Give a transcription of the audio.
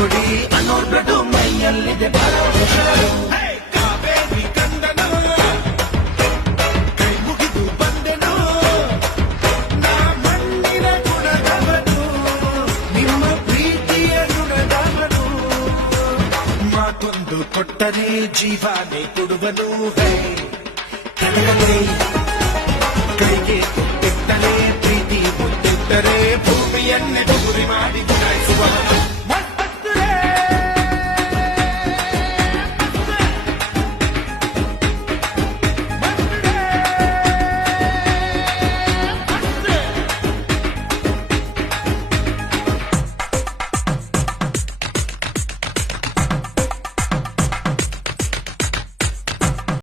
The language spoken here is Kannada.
ಕೊಡಿ ಅನ್ನೋರ್ಬಿಟ್ಟು ಮೈಯಲ್ಲಿದೆ ಬರೋ ಹುಷಾರು. ಕಾವೇರಿ ಕಂದನು ಕೈ ಮುಗಿದು ಬಂದೆನು, ನಾ ಮಣ್ಣಿನ ಗುಣದವನು, ನಿಮ್ಮ ಪ್ರೀತಿಯ ಋಣದವನು. ಮಾತೊಂದು ಕೊಟ್ಟರೆ ಜೀವಾನೇ ಕೊಡುವನು. ಕಡಲೇ ಕೈಗೆ ಕೊಟ್ಟಿಟ್ಟರೆ ಪ್ರೀತಿ ಮುಟ್ಟಿಟ್ಟರೆ ಭೂಮಿಯನ್ನೇ ಗುರಿ ಮಾಡಿ ಗುಣಾಯಿಸುವವನು.